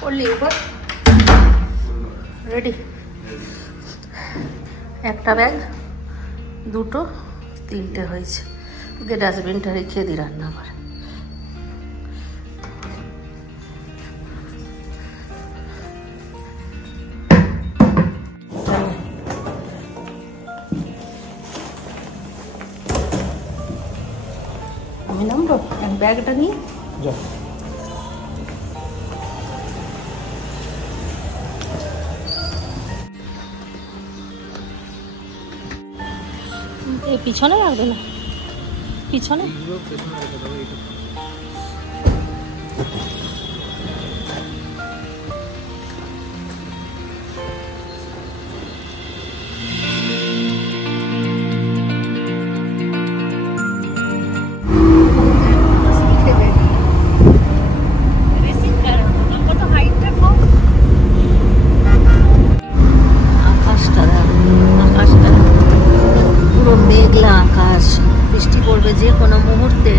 করলি এবার রেডি। একটা ব্যাগ, দুটো, তিনটে হয়েছে। ওকে ডাস্টবিনটা রেখে দিই রান্না করে। আমি নামবো, ব্যাগটা নিয়ে যাও। এই পিছনে রাখবে না, পিছনে মেঘলা আকাশ, বৃষ্টি পড়বে যে কোনো মুহূর্তে।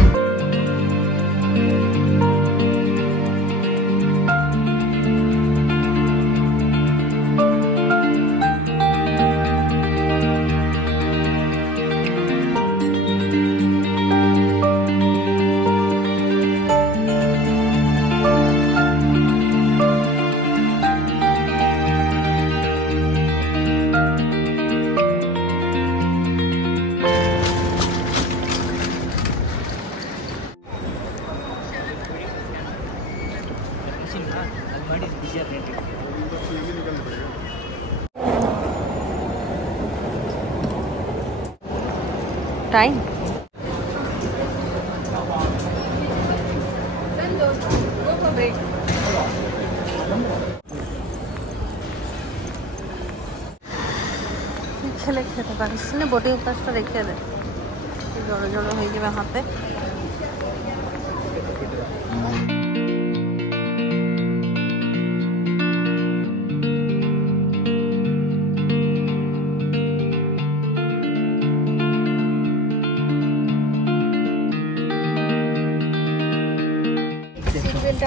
টাইম খেলে খেতে পারিস না, বোটিং পাসটা রেখে দে, জড়ো জড়ো হয়ে যাবে হাতে।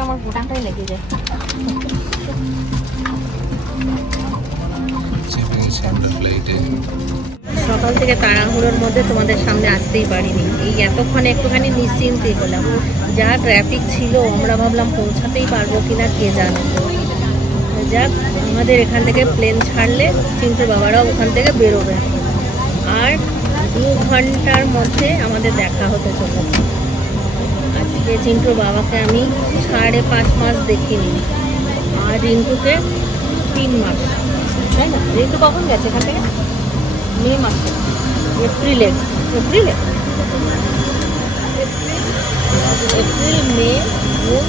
আমার বোটামটাই লেগে যায়। সকাল থেকে তাড়াহুড়োর মধ্যে তোমাদের সামনে আসতেই পারিনি। এই এতক্ষণে একটুখানি নিশ্চিন্তে হলাম। যা ট্রাফিক ছিল আমরা ভাবলাম পৌঁছাতেই পারবো কিনা কে জানে। যাক, আমাদের এখান থেকে প্লেন ছাড়লে চিন্টুর বাবারাও ওখান থেকে বেরোবে, আর 2 ঘন্টার মধ্যে আমাদের দেখা হতে চলেছে। আজকে চিন্টুর বাবাকে আমি 5.5 মাস দেখিনি, আর রিন্টুকে 3 মাস, তাই না? রিন্টু কখন গেছে এখান থেকে? মে মাসে, এপ্রিল, মে, জুন,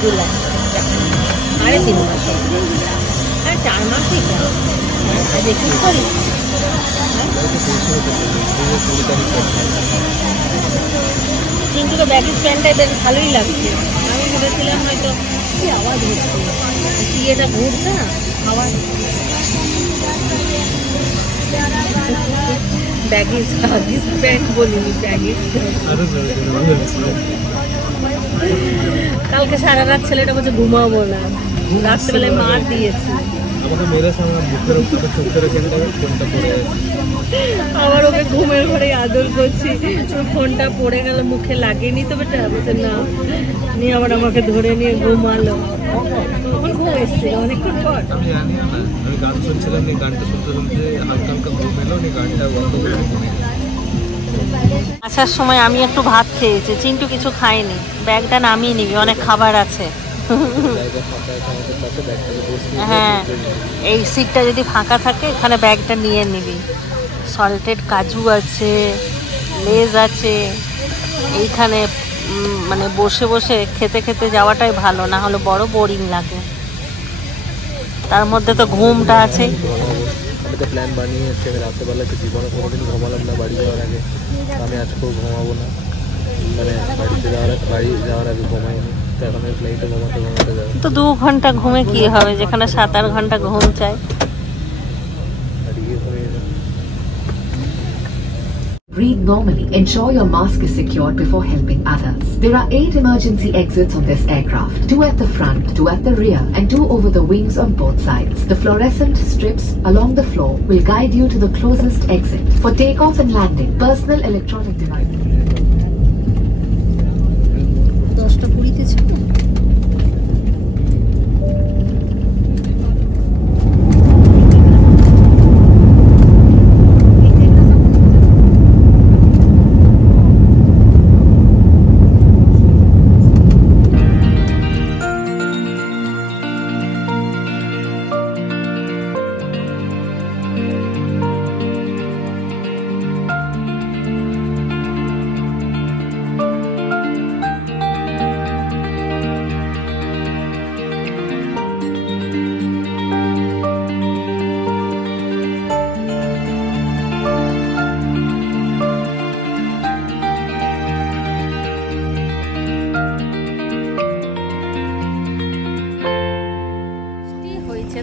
জুলাই, 3.5 মাস, আর 4 মাসই কেন দেখি করি। কিন্তু তো ব্যাগেজ প্যান্টটাই বেশ ভালোই লাগছে। আমি ভেবেছিলাম হয়তো কি আওয়াজ হচ্ছে, কি এটা ঘুরছে না আওয়াজ। ব্যাগেজ প্যান্ট বলিনি, ব্যাগেজ। কালকে সারা রাত ছেলেটা বলছে ঘুমাবো না, রাত্রেবেলায় মার দিয়েছি। আবার ওকে ঘুমের ঘরে আদর করছি, ফোনটা পড়ে গেল, মুখে লাগেনি তো বেটা, বলছে না, নিয়ে আবার আমাকে ধরে নিয়ে ঘুমালো। আমার ঘুম এসছে অনেকক্ষণ পর। আসার সময় আমি একটু ভাত খেয়েছি, চিন্টু কিছু খাইনি। ব্যাগটা নামিয়ে নিবি, অনেক খাবার আছে। হ্যাঁ, এই সিটটা যদি ফাঁকা থাকে এখানে ব্যাগটা নিয়ে নিবি। সল্টেড কাজু আছে, লেজ আছে, এইখানে মানে বসে বসে খেতে খেতে যাওয়াটাই ভালো, না হলে বড় বোরিং লাগে। তার মধ্যে তো ঘুমটা আছে। প্ল্যান বানিয়ে এসছে রাত্রেবেলা, জীবনে কোনোদিন ঘুমালাম না বাড়ি যাওয়ার আগে। আমি আজকেও ঘুমাবো না, মানে বাড়ি যাওয়ার আগে ঘুমাইনি। তো এখন ফ্লাইটে ঘুমাতে যাবে। তো 2 ঘন্টা ঘুমে কি হবে, যেখানে 7-8 ঘন্টা ঘুম চাই। Breathe normally. Ensure your mask is secured before helping others. There are 8 emergency exits on this aircraft. 2 at the front, 2 at the rear, and 2 over the wings on both sides. The fluorescent strips along the floor will guide you to the closest exit. For takeoff and landing, personal electronic devices. 10:20 ছিল।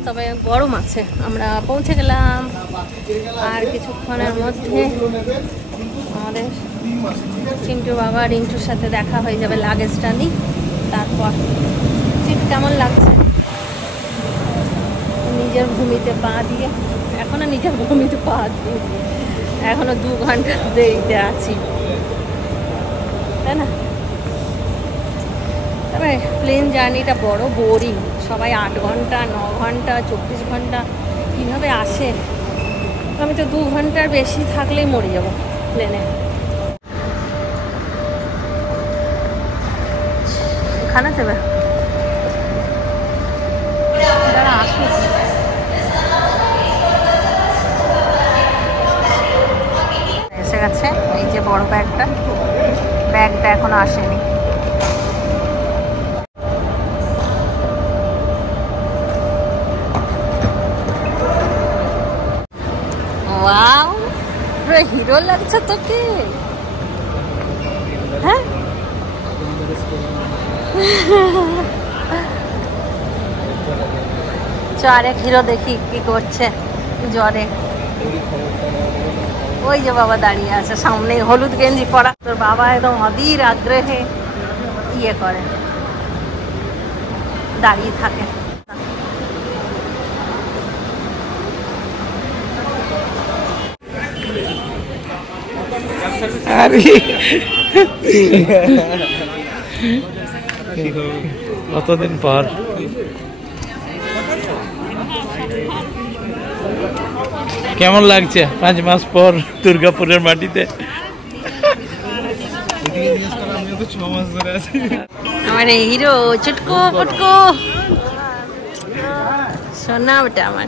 তবে গরম আছে। আমরা পৌঁছে গেলাম, আর কিছুক্ষণের মধ্যে আমাদের চিন্টু বাবা রিন্টুর সাথে দেখা হয়ে যাবে লাগেজটা নিই। তারপর চিন্টু কেমন লাগছে? নিজের ভূমিতে পা দিয়ে, এখনো নিজের ভূমিতে পা দিয়ে এখনো 2 ঘন্টা দেরিতে আছি, তাই না? তবে প্লেন জার্নিটা বড় বোরিং। সবাই 8 ঘন্টা 9 ঘন্টা 24 ঘন্টা কীভাবে আসে? আমি তো 2 ঘন্টার বেশি থাকলেই মরে যাব প্লেনে। খানা দেবে যারা আসুক। এসে গেছে এই যে বড় ব্যাগটা এখনো আসেনি। ওয়াও, পুরো হিরো লাগছে তোকে। হ্যাঁ, আরেক হিরো দেখি কি করছে জ্বরে। ওই যে বাবা দাঁড়িয়ে আছে সামনে, হলুদ গেঞ্জি পরা। তোর বাবা একদম অধীর আগ্রহে ইয়ে করে, দাঁড়িয়ে থাকে। কতদিন পর কেমন লাগছে 5 মাস পর দুর্গাপুরের মাটিতে? আমার হিরো চুটকো পুটকো সোনা ওটা আমার।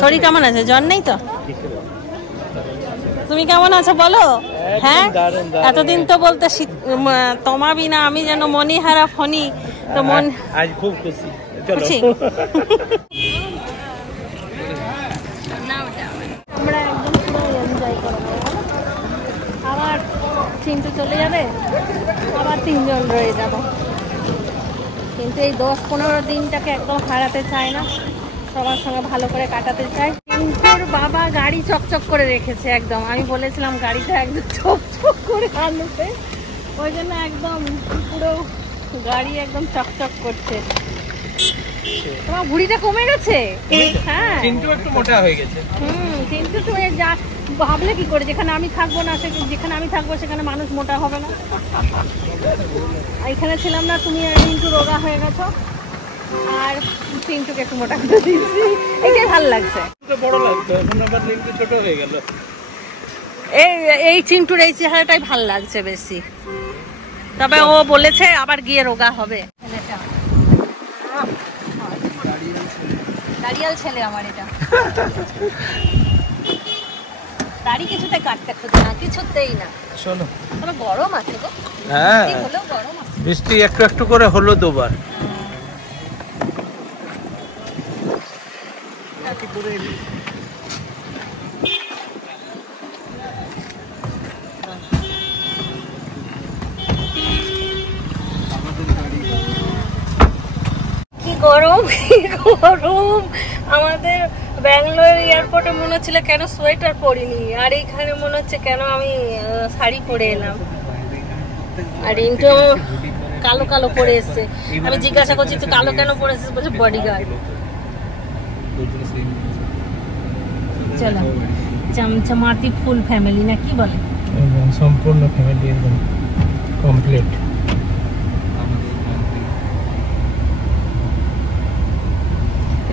শরীর কেমন আছে? জ্বর নেই তো? তুমি কেমন আছো বলো? হ্যাঁ, এতদিন তো বলতে তোমা বিনা আমি যেন মনি হারা ফনি। তো মন আজ খুব খুশি। খুশি আমরা একদম পুরো এনজয় করবো। আবার চিন্টু চলে যাবে, আবার 3 জন রয়ে যাব। কিন্তু এই 10-15 দিনটাকে একদম হারাতে চাই না, সবার সঙ্গে ভালো করে কাটাতে চাই। চিন্টুর বাবা গাড়ি চকচক করে রেখেছে একদম। আমি বলেছিলাম গাড়িটা একদম চকচক করে আনতে, ওই জন্য একদম পুরো গাড়ি একদম চকচক করছে। তোমার ভুঁড়িটা কমে গেছে? হ্যাঁ, চিন্টু একটু মোটা হয়ে গেছে। চিন্টু তো যা ভাবলে কি করে, যেখানে আমি থাকবো না যেখানে আমি থাকবো সেখানে মানুষ মোটা হবে না। এখানে ছিলাম না, তুমি আর চিন্টু রোগা হয়ে গেছো, আর চিন্টুকে একটু মোটা করে দিয়েছি। এটাই ভালো লাগছে। বড় লাগতো, এখন আবার চিন্টু ছোট হয়ে গেল। এই চিন্টুর এই চেহারাটাই ভালো লাগছে বেশি। তবে ও বলেছে আবার গিয়ে রোগা হবে। দাঁড়িয়াল ছেলে আমার এটা। দাড়ি কিছুতে কাটতে খোঁজে না, কিছুতেই না। শোনো, তবে গরম আছে গো। হ্যাঁ, হলেও গরম আছে। বৃষ্টি একটু একটু করে হলো 2 বার। কি গরম কি গরম। আমাদের ব্যাঙ্গালোর এয়ারপোর্টে মনে হচ্ছিল কেন সোয়েটার পরিনি, আর এইখানে মনে হচ্ছে কেন আমি শাড়ি পরে এলাম। আর রিন্টু কালো কালো পরে এসছে। আমি জিজ্ঞাসা করছি তুই কালো কেন পরে এসেছিস, বলছে বডিগার্ড। চলো চমচমাতি ফুল ফ্যামিলি না কি বলে, সম্পূর্ণ ফ্যামিলি একদম কমপ্লিট।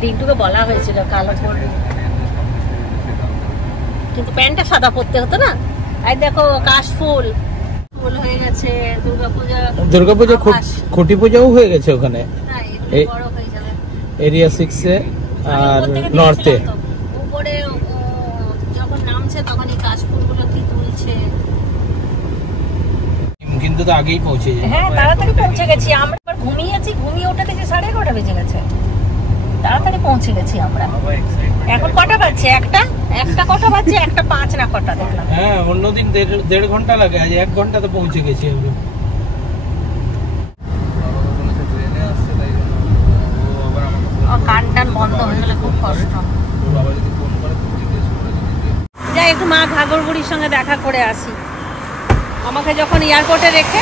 রিন্টুকে বলা হয়েছিল কালো পরবে, কিন্তু প্যান্টটা সাদা পরতে হতো না। আর দেখো কাশফুল ফুল হয়ে গেছে, দুর্গাপূজা খুঁটি পূজাও হয়ে গেছে ওখানে বড় হয়ে যাবে এরিয়া 6-এ আর নর্থে। উপরে যখন নামছে তখন এই কাশফুলগুলো কি তুলছে। কিন্তু তো আগেই পৌঁছে যায়। হ্যাঁ তাড়াতাড়ি পৌঁছে গেছি আমরা। ঘুমিয়েছি, ঘুমিয়ে ওঠা দেখি 11:30 বেজে গেছে। তাড়াতাড়ি পৌঁছে গেছি আমরা। এখন কটা বাজছে? একটা কটা বাজছে, 1:05 না কটা দেখলাম। হ্যাঁ অন্যদিন 1.5 ঘন্টা লাগে, আজ 1 ঘন্টাতে পৌঁছে গেছি আমরা। কান টান বন্ধ হয়ে গেলে খুব কষ্ট। যাই একটু মা ঘাগরবুড়ির সঙ্গে দেখা করে আসি। আমাকে যখন এয়ারপোর্টে রেখে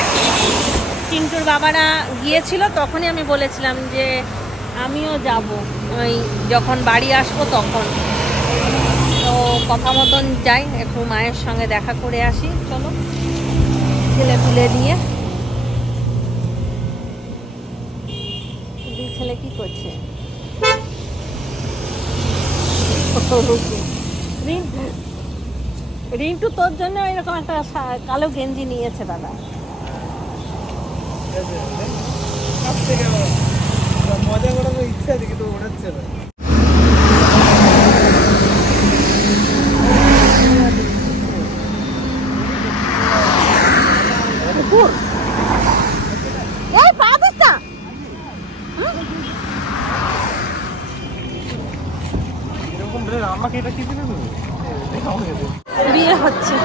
চিন্টুর বাবারা গিয়েছিল তখনই আমি বলেছিলাম যে আমিও যাব, ওই যখন বাড়ি আসবো তখন। তো কথা মতন যাই, একটু মায়ের সঙ্গে দেখা করে আসি। চলো ছেলে তুলে নিয়ে। দুই ছেলে কি করছে? রিন্টু তোর জন্য এরকম একটা কালো গেঞ্জি নিয়েছে দাদা। মজা করার ইচ্ছা আছে কিন্তু ওঠাচ্ছে না। আমাকে এটা কি দিলে বিয়ে হচ্ছে।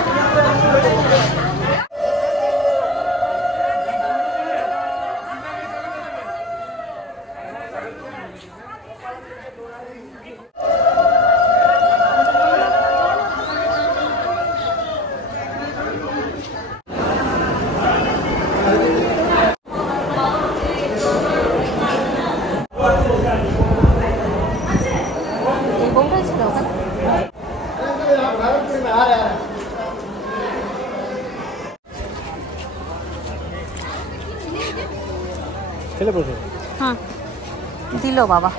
ছেলে বসে। হ্যাঁ দিল বাবা।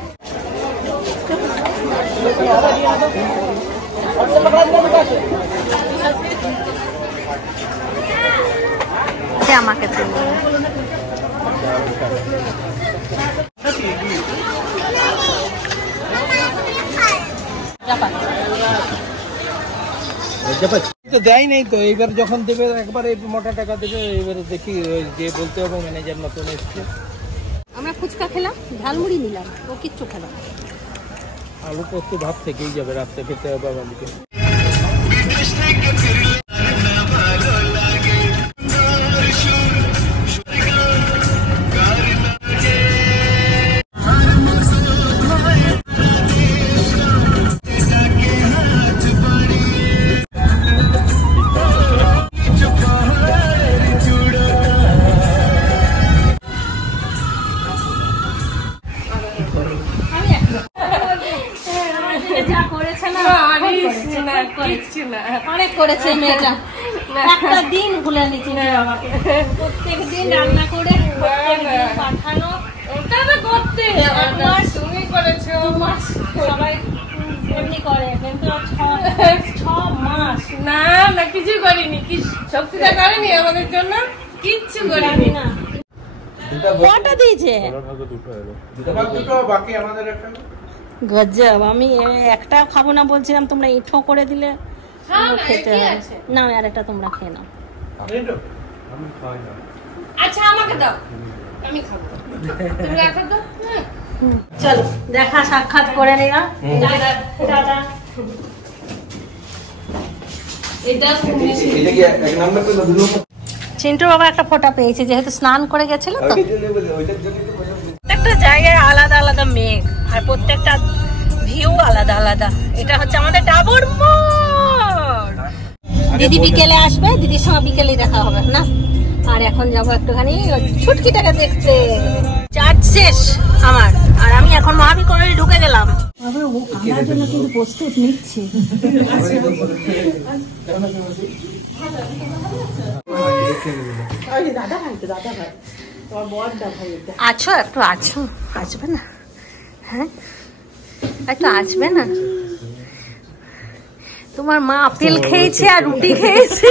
আমাকে তো দেয় নেই তো, এবার যখন দেবে একবারে মোটা টাকা দেবে। এবার দেখি যে বলতে হবে ম্যানেজার নতুন এসছে। আমরা ফুচকা খেলাম, ঝালমুড়ি নিলাম, ও কিচ্ছু খেলাম। আলু পোস্ত ভাত থেকেই যাবে, রাত্রে খেতে হবে আমাদেরকে। অনেক করেছে মেয়েটা, একটা দিন ভুলে নিচ্ছি আমাকে। প্রত্যেক দিন রান্না করে পাঠানো, ওটা তো করতে তুমি করেছো। সবাই এমনি করে, কিন্তু 6 মাস না না কিছু করিনি। কি শক্তিটা করেনি আমাদের জন্য, কিচ্ছু করিনি না। কটা দিয়েছে? দুটো বাকি আমাদের একটা। গজব। আমি একটা খাবো না বলছিলাম, তোমরা ইঁঠো করে দিলে। খেতে হবে না, আর একটা তোমরা খেয়ে নাও। আচ্ছা আমাকে দাও, আমি খাবো। তুমি রাখো তো। চলো দেখা সাক্ষাৎ করে নিলাম। টাটা। চিন্টুর বাবা একটা ফটো পেয়েছে, যেহেতু স্নান করে গেছিল তো। একটা জায়গায় আলাদা আলাদা আর প্রত্যেকটা ভিউ আলাদা আলাদা। এটা হচ্ছে আমাদের ডাবর মোড়। দিদি বিকেলে আসবে, দিদির সঙ্গে বিকেলেই দেখা হবে না। আর এখন যাবো একটুখানি ছুটকিটাকে দেখতে। চার্জ শেষ আমার, আর আমি এখন মহাবিকরণে ঢুকে গেলাম। আমার জন্য কিন্তু প্রস্তুত নিচ্ছি। আছো একটু, আছো, আসবে না? হ্যাঁ একটু আসবে না? তোমার মা আপেল খেয়েছে আর রুটি খেয়েছে,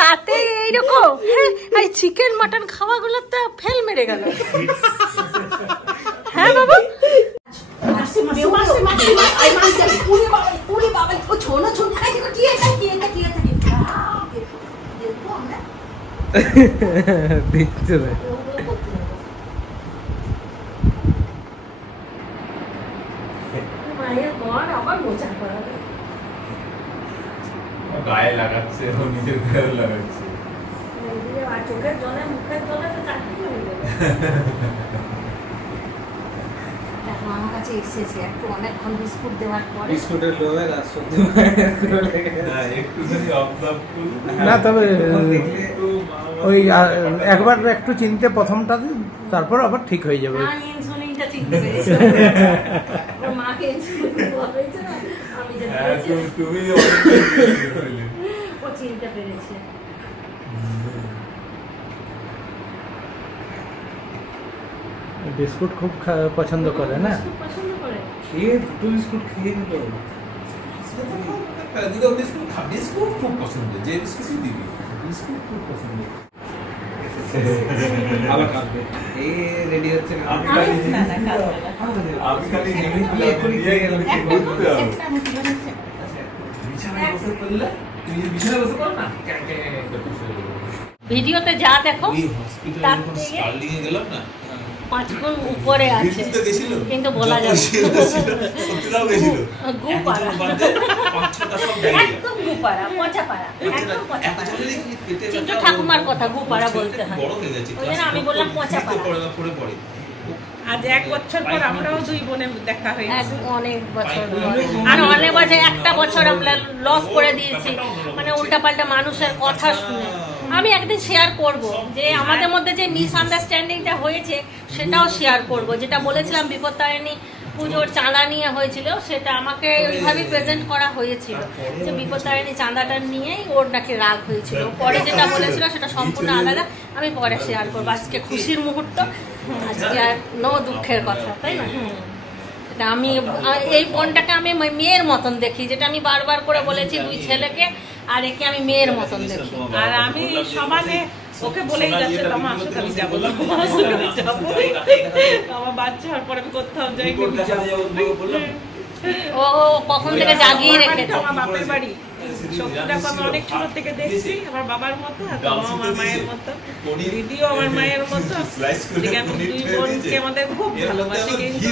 তাতে এইরকম। হ্যাঁ আর চিকেন মাটন খাওয়াগুলো তো ফেল মেরে গেল। হ্যাঁ বাবা দেখতে মায়ের ঘর আবার মোচা করা গায়ে লাগাচ্ছে, নিজের গায়ে লাগাচ্ছে। চোখের জলে মুখের জলে তো চাকরি হয়ে যাবে। আমার কাছে এসেছে একটু অনেকক্ষণ বিস্কুট দেওয়ার পরে। বিস্কুটের লোভে একটুখানি অবজার্ভ করুন না, তবে ওই একবার একটু চিনতে প্রথমটা, তারপর আবার ঠিক হয়ে যাবে। ইনসুলিনটা চিনতে পেরেছি। ওর মাকে ইনসুলিন দেওয়া হয়েছে না, আমি যেটা বলেছি তুমি ও চিনতে পেরেছে। বিস্কুট খুব পছন্দ করে না? পছন্দ করে খেয়ে দুটো বিস্কুট খেয়ে নিল। বিস্কুট খুব পছন্দ, যে বিস্কুটই দিবি বিস্কুট খুব পছন্দ। আবার কাঁদবে, এই রেডি হচ্ছে। আমি খালি বিছানায় বসে পড়লে, তুমি বিছানায় বসে পড়ো না, ভিডিওতে যা দেখো তার থেকে স্টার্লিং এ গেলাম না, 5 গুণ উপরে আছে, কিন্তু বলা যাবে একদম গুপাড়া, পচাপাড়া, একদম পচাপাড়া। চিত্র ঠাকুমার কথা গুপাড়া বলতে হয়, ওই জন্য আমি বললাম পচাপাড়া। আজ 1 বছর পর আমরাও 2 বোনে দেখা হয়েছে। অনেক বছর আর অনেক বছর, একটা বছর আমরা লস করে দিয়েছি, মানে উল্টাপাল্টা মানুষের কথা শুনে। আমি একদিন শেয়ার করব যে আমাদের মধ্যে যে মিসআন্ডারস্ট্যান্ডিংটা হয়েছে সেটাও শেয়ার করব। যেটা বলেছিলাম বিপত্তারিণী পুজোর চাঁদা নিয়ে হয়েছিল, সেটা আমাকে ওইভাবেই প্রেজেন্ট করা হয়েছিল যে বিপত্তারিণী চাঁদাটা নিয়েই ওর নাকি রাগ হয়েছিল। পরে যেটা বলেছিল সেটা সম্পূর্ণ আলাদা, আমি পরে শেয়ার করবো। আজকে খুশির মুহূর্ত, আজকে আর নো দুঃখের কথা, তাই না? এটা আমি এই বোনটাকে আমি মেয়ের মতন দেখি, যেটা আমি বারবার করে বলেছি 2 ছেলেকে, আর একে আমি মেয়ের মতন দেখি। আর আমি সমানে ওকে বলেই যাচ্ছে তোমার আসলে যাবো, আমার বাচ্চা হওয়ার পরে আমি কোথাও যাইনি। ও কখন থেকে জাগিয়ে রেখেছে। আমার বাপের বাড়ি শক্তিটাকে আমি অনেক ছোট থেকে দেখছি, আমার বাবার মতো, আর তোমাও আমার মায়ের মতো, দিদিও আমার মায়ের মতো। আমি 2 বোনকে আমাদের খুব ভালোবাসি, কিন্তু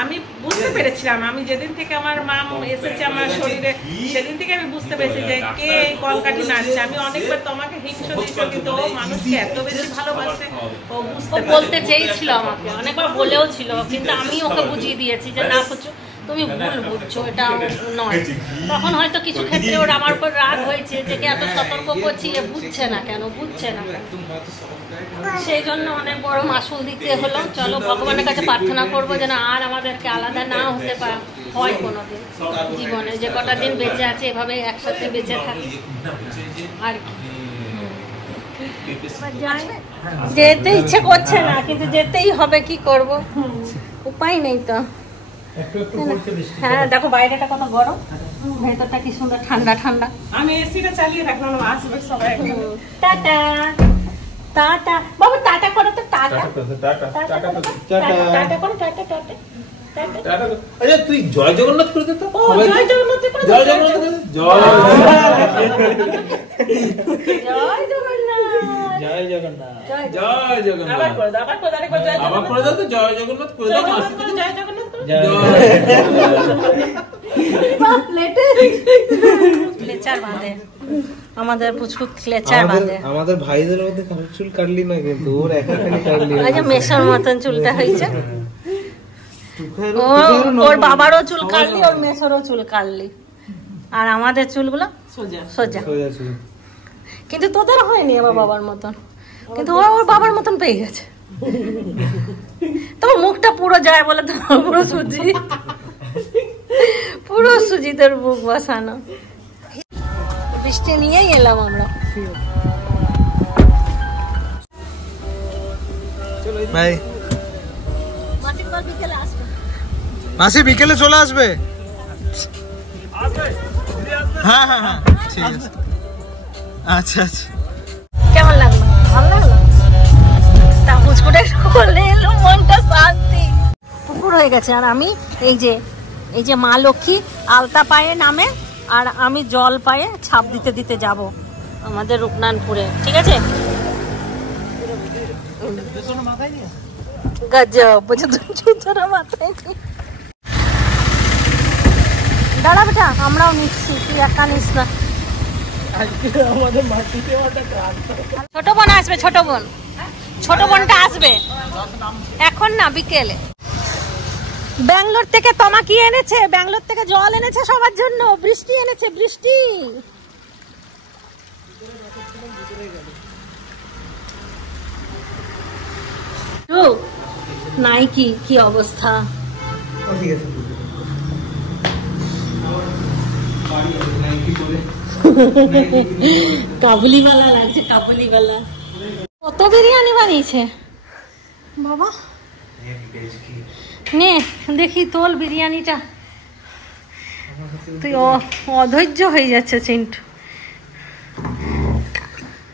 আমি বুঝতে পেরেছিলাম, আমি যেদিন থেকে আমার মা এসেছে আমার শরীরে, সেদিন থেকে আমি বুঝতে পেরেছি যে কে এই কলকাঠি নাচছে। আমি অনেকবার তোমাকে হিংসা দিয়েছি, কিন্তু ও মানুষকে এত বেশি ভালোবাসে, ও বুঝতে বলতে চেয়েছিল আমাকে, অনেকবার বলেও ছিল, কিন্তু আমি ওকে বুঝিয়ে দিয়েছি যে না কিছু তুমি ভুল বুঝছো, এটা নয়। তখন হয়তো কিছু ক্ষেত্রে ওর আমার উপর রাগ হয়েছে যে এত সতর্ক করছি, বুঝছে না কেন, বুঝছে না। সেই জন্য অনেক বড় মাসুল দিতে হলো। চলো ভগবানের কাছে প্রার্থনা করবো যেন আর আমাদেরকে আলাদা না হতে হয় কোনোদিন জীবনে। যে কটা দিন বেঁচে আছে এভাবে একসাথে বেঁচে থাকি আর কি। যেতে ইচ্ছে করছে না, কিন্তু যেতেই হবে, কি করব, উপায় নেই তো। হ্যাঁ দেখো বাইরেটা কত গরম, ভেতরটা কি সুন্দর ঠান্ডা ঠান্ডা। আমি এসিটা চালিয়ে রাখলাম, আসবে সবাই। টাটা টাটা বাবু, টাটা করো তো, টাটা টাটা করো, টাটা টাটা। আচ্ছা তুই জয় জগন্নাথ করে দে তো। জয় জগন্নাথ করে জয় জগন্নাথ, জয় জয় জগন্নাথ, জয় জগন্নাথ। আবার করে দাও, আবার করে দাও তো, জয় জগন্নাথ করে দাও। জয় জগন্নাথ। ক্লেচার বাঁধে আমাদের, পুচকু ক্লেচার বাঁধে। আমাদের ভাইদের মধ্যে কারোর চুল কাটলি না, কিন্তু ওর একা খালি কাটলি। মেশার মতন চুলটা হয়েছে। ওর বাবারও চুল কাটলি, ওর মেসোরও চুল কাটলি, আর আমাদের চুলগুলো সোজা সোজা। কিন্তু তোদের হয়নি আমার বাবার মতন, কিন্তু ওর বাবার মতন পেয়ে গেছে। তোমার মুখটা পুরো যায় বলে তোমার পুরো সুজি, পুরো সুজিতের মুখ বসানো। বৃষ্টি নিয়েই এলাম আমরা। ভাই বিকেলে আসবে, মাসি বিকেলে চলে আসবে। হ্যাঁ হ্যাঁ হ্যাঁ ঠিক আছে। আচ্ছা আচ্ছা, কেমন লাগলো? ভালো লাগলো। তা পুচকুটে করলে এলো, মনটা শান্তি। পুকুর হয়ে গেছে, আর আমি এই যে মা লক্ষ্মী আলতা পায়ে নামে, আর আমি জল পায়ে ছাপ দিতে দিতে যাব আমাদের রূপনানপুরে। ঠিক আছে, গজব বুঝে জুতোটা মাথায় নি। দাঁড়া বেটা, আমরাও নিচ্ছি, তুই একা নিস না। ছোট বোন আসবে, ছোট বোনটা আসবে এখন না, বিকেলে। ব্যাঙ্গালোর থেকে তোমা কি এনেছে? ব্যাঙ্গালোর থেকে জল এনেছে সবার জন্য, বৃষ্টি এনেছে, বৃষ্টি। নাইকি কি অবস্থা? কাবুলিওয়ালা লাগছে, কাবুলিওয়ালা। কত বিরিয়ানি বানিয়েছে বাবা, নে দেখি তোল বিরিয়ানিটা। তুই অধৈর্য হয়ে যাচ্ছে চিন্টু।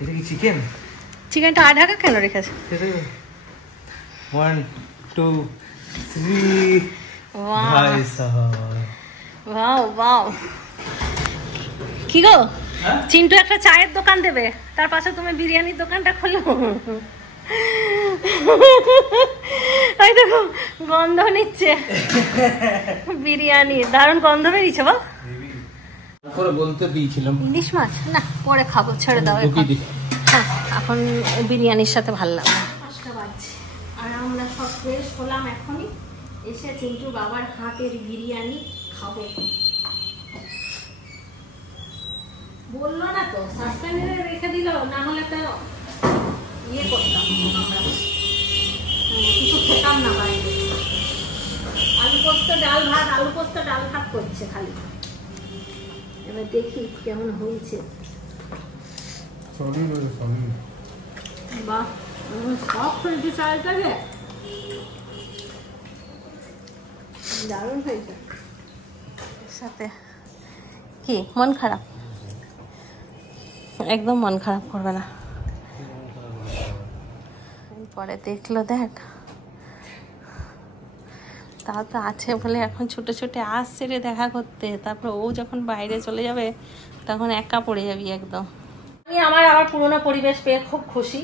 এটা কি চিকেন? চিকেনটা আঢাকা কেন রেখেছে? 1 2 3 ভাই সাহাব, ওয়াও ওয়াও। কি গো, চিন্টু একটা চায়ের দোকান দেবে, তার পাশে তুমি বিরিয়ানির দোকানটা খোলো। ওই দেখো গন্ধ নিচ্ছে বিরিয়ানি, দারুণ গন্ধ বেরিয়েছে। বল করে বলতে দিয়েছিলাম ইলিশ মাছ না, পরে খাবো, ছেড়ে দাও এখন। হ্যাঁ, এখন বিরিয়ানির সাথে ভালো লাগবে। 5টা বাজছে আর আমরা সব ফ্রেশ হলাম এখনই, এসে চিন্টু বাবার হাতের বিরিয়ানি খাবো। বললো না তো, সাসপেন্ডে রেখে দিল, না হলে তো ইয়ে করতাম আমরা, কিছু খেতাম না বাইরে। আলু পোস্ত ডাল ভাত, আলু পোস্ত ডাল ভাত করছে খালি। এবার দেখি কেমন হয়েছে। বাহ, সব হয়েছে চালটাকে, দারুণ হয়েছে। সাথে কি মন খারাপ? একদম মন খারাপ করবে না, পরে দেখলো দেখ। তা তো আছে বলে এখন ছুটে ছুটে আসছে রে দেখা করতে, তারপর ও যখন বাইরে চলে যাবে তখন একা পড়ে যাবি একদম। আমি আবার পুরোনো পরিবেশ পেয়ে খুব খুশি,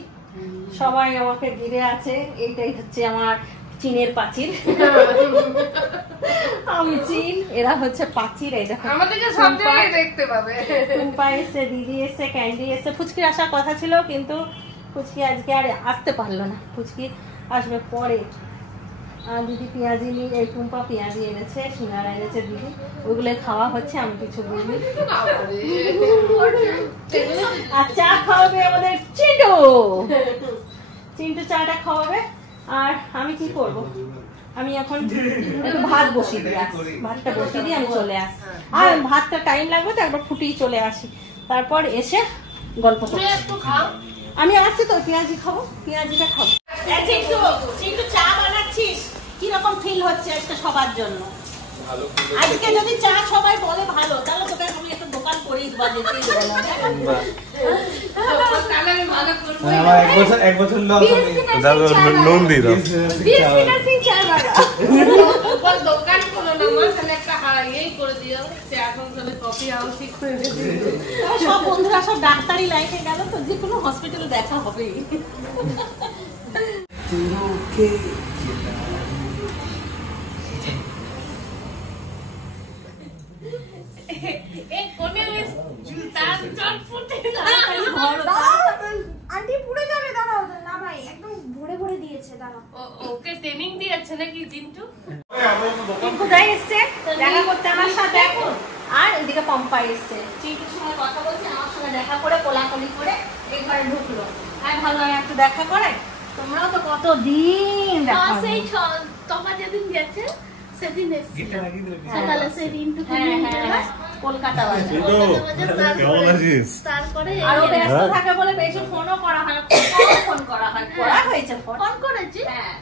সবাই আমাকে ঘিরে আছে। এইটাই হচ্ছে আমার চীনের প্রাচীর। আমি চীন, এরা হচ্ছে প্রাচীর। এই দেখো আমাদেরকে সব জায়গায় দেখতে পাবে। টুম্পা এসে, দিদি এসে, ক্যান্ডি এসে। ফুচকির আসার কথা ছিল কিন্তু ফুচকি আজকে আর আসতে পারলো না, ফুচকি আসবে পরে। দিদি পেঁয়াজি নিয়ে, এই টুম্পা পেঁয়াজি এনেছে, সিঙ্গারা এনেছে দিদি, ওইগুলো খাওয়া হচ্ছে, আমি কিছু বলি। আর চা খাওয়াবে আমাদের চিন্টু, চিন্টু চাটা খাওয়াবে। আর আমি কি করব, আমি এখন একটু ভাত বসিয়ে দিই, ভাতটা বসিয়ে দিয়ে আমি চলে আসি। আর ভাতটা টাইম লাগবে তো, একবার ফুটিয়ে চলে আসি, তারপর এসে গল্প করবো। আমি আসছি তো, পেঁয়াজি খাবো, পেঁয়াজিটা খাবো। চিন্টু চা বানাচ্ছিস, কিরকম ফিল হচ্ছে আজকে সবার জন্য? আজকে যদি চা সবাই বলে ভালো, তাহলে তোকে আমি একটা দোকান করেই দেবো। এক বছর লোন দিয়ে দাও। দোকান করো না মা, তাহলে একটা ইয়েই করে দিও, এখন তাহলে কফি হাউস করে দিও। সব বন্ধুরা সব ডাক্তারি লাইফে গেল তো, যে কোনো হসপিটালে দেখা হবেই। আন্টি পুড়ে যাবে, দাঁড়াও না ভাই, একদম ভরে ভরে দিয়েছে, দাঁড়াও। ওকে ট্রেনিং দিয়েছে নাকি চিন্টু? কোথায় এসছে দেখা করতে আমার সাথে, আর এদিকে পম্পা এসছে, চিন্টুর সঙ্গে কথা বলছে, আমার সঙ্গে দেখা করে কোলাকুলি করে এই ঘরে ঢুকলো। আর ভালো একটু দেখা করে, তোমরাও তো কতদিন দেখা হয়নি। সেই তোমার যেদিন গেছে সেদিন এসেছি সকালে, সেই রিন্টুকে কলকাতা বাজার। তারপরে আরো ব্যস্ত থাকে বলে বেশি ফোনও করা হয় না, ফোন করা হয়, করা হয়েছে ফোন। ফোন করেছি হ্যাঁ,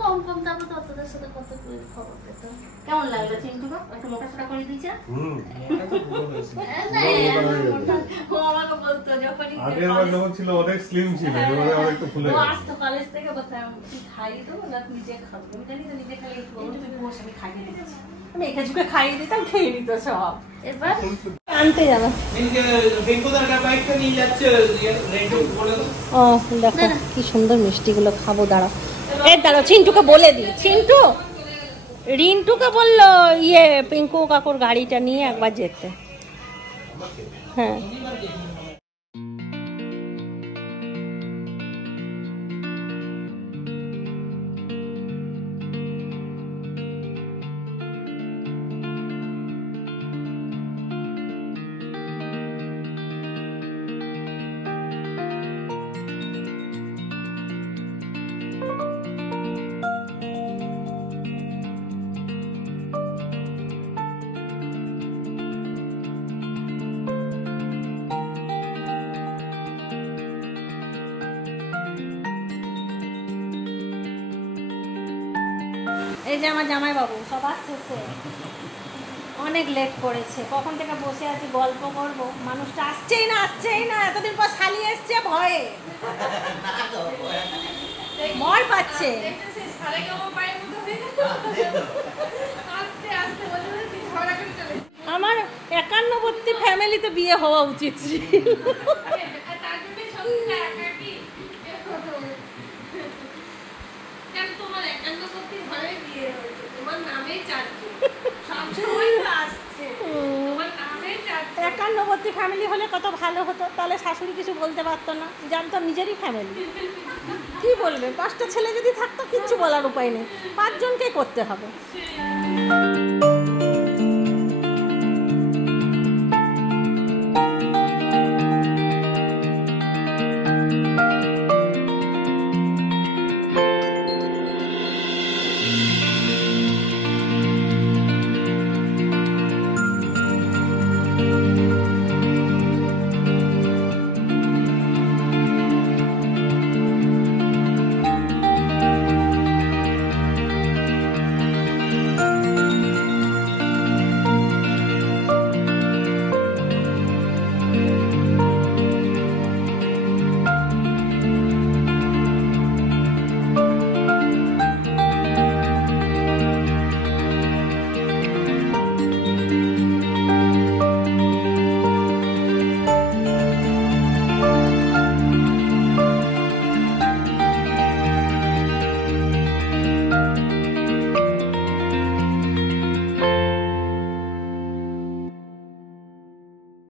কম কম, তারপর তোদের সাথে কত খবর পেতাম। কেমন লাগলো চিন্টুকে? একটু মোটা সোটা করে দিয়েছে। ও আমাকে বলতো যখনই ছিল অনেক স্লিম ছিল, এবারে অনেকটা ফুলে ও আসতো কলেজ থেকে, বলতাম তুই খাইয়ে দেবো না নিজে খাবো, আমি জানি তো নিজে খেলে একটু তুই বস, আমি খাইয়ে দিচ্ছি। আমি একে ঝুঁকে খাইয়ে দিতাম, খেয়ে নিত সব। এবার আনতে যাবো। ও দেখো কি সুন্দর মিষ্টিগুলো, খাবো। দাঁড়াও, এই দাঁড়াও, চিন্টুকে বলে দিই। চিন্টু রিন্টুকে বললো পিঙ্কু কাকুর গাড়িটা নিয়ে একবার যেতে। হ্যাঁ, এই যে আমার জামাইবাবু সবার শেষে, অনেক লেট করেছে, কখন থেকে বসে আছি গল্প করব, মানুষটা আসছেই না, এতদিন পর শালি এসছে, ভয়ে ভয় পাচ্ছে। আমার 51বর্তী ফ্যামিলিতে বিয়ে হওয়া উচিত ছিল। তোমার 51 ঘরে বিয়ে হয়েছে, তোমার নামেই চারটি, সবসময় তো আসছে তোমার নামেই চারটি। 51বর্তী ফ্যামিলি হলে কত ভালো হতো, তাহলে শাশুড়ি কিছু বলতে পারতো না, জানতো নিজেরই ফ্যামিলি। কি বলবে, 5টা ছেলে যদি থাকতো কিচ্ছু বলার উপায় নেই, 5 জনকে করতে হবে।